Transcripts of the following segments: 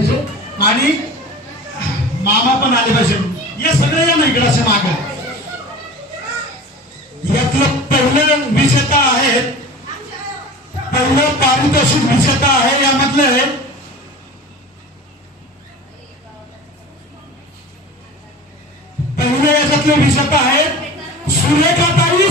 पाहिजे. आणि मामा पण आले पाहिजे. या सगळ्या या ना इकडे असे माग. यातलं पहिलं विजेता आहे. पहिलं पारितोषिक विजेता आहे यामधलं पहिलं याच्यातलं विजेता आहेत सुरेखा ताई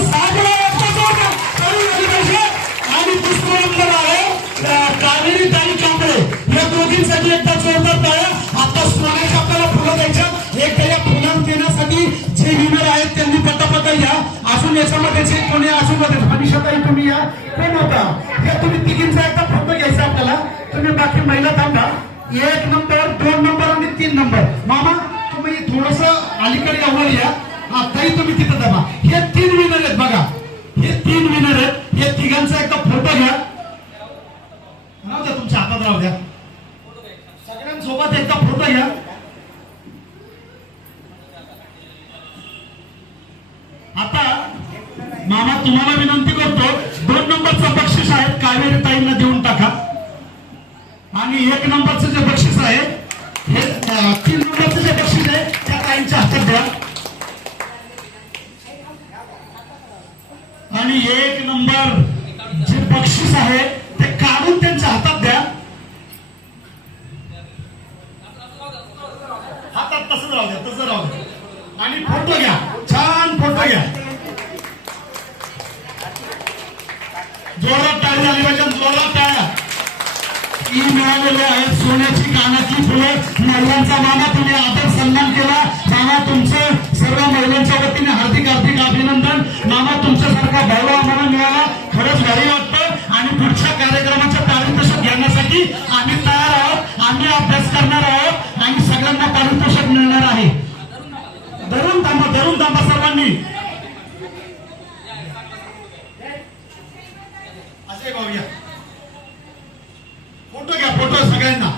जे आहेत त्यांनी पटापट या असून याच्यामध्ये जे कोणी असून मध्ये मनीषाताई तुम्ही या. कोण होता? हे तुम्ही तिघींचा एकदा फोटो घ्यायचा आपल्याला. तुम्ही बाकी महिला थांबा. एक नंबर दोन नंबर आणि तीन नंबर. मामा तुम्ही थोडस अलीकडे यावर या. हा तुम्ही तिथं दाबा हे तीन विनर आहेत बघा. हे तीन विनर आहेत. हे तिघांचा एकदा फोटो घ्या. राहू द्या तुमच्या हातात राहू द्या. सगळ्यांसोबत एकदा फोटो घ्या. आता मामा तुम्हाला विनंती करतो दोन नंबरचं बक्षीस आहे कावेरी ताईंना देऊन टाका. आणि एक नंबरचं जे बक्षीस आहे हे तीन नंबरचं जे बक्षीस आहे त्या ताईंच्या हातात द्या. आणि एक नंबर जे बक्षीस आहे ते काढून त्यांच्या हातात द्या. हातात तसंच राहू द्या तसं राहू द्या. आणि फोटो घ्या. छान! घ्या जोरात टाळी झाली पाहिजे जोरात टाळ्या ही मिळालेले आहेत. सोन्याची कानाची फुलं. महिलांचा मामा तुम्ही आदर सन्मान केला. मामा तुमचं सर्व महिलांच्या वतीने हार्दिक हार्दिक अभिनंदन. मामा तुमच्यासारखा भाऊ आम्हाला मिळाला. खरंच भारी वाटतं. आणि पुढच्या कार्यक्रमात पाहूया. फोटो घ्या फोटो सगळ्यांना.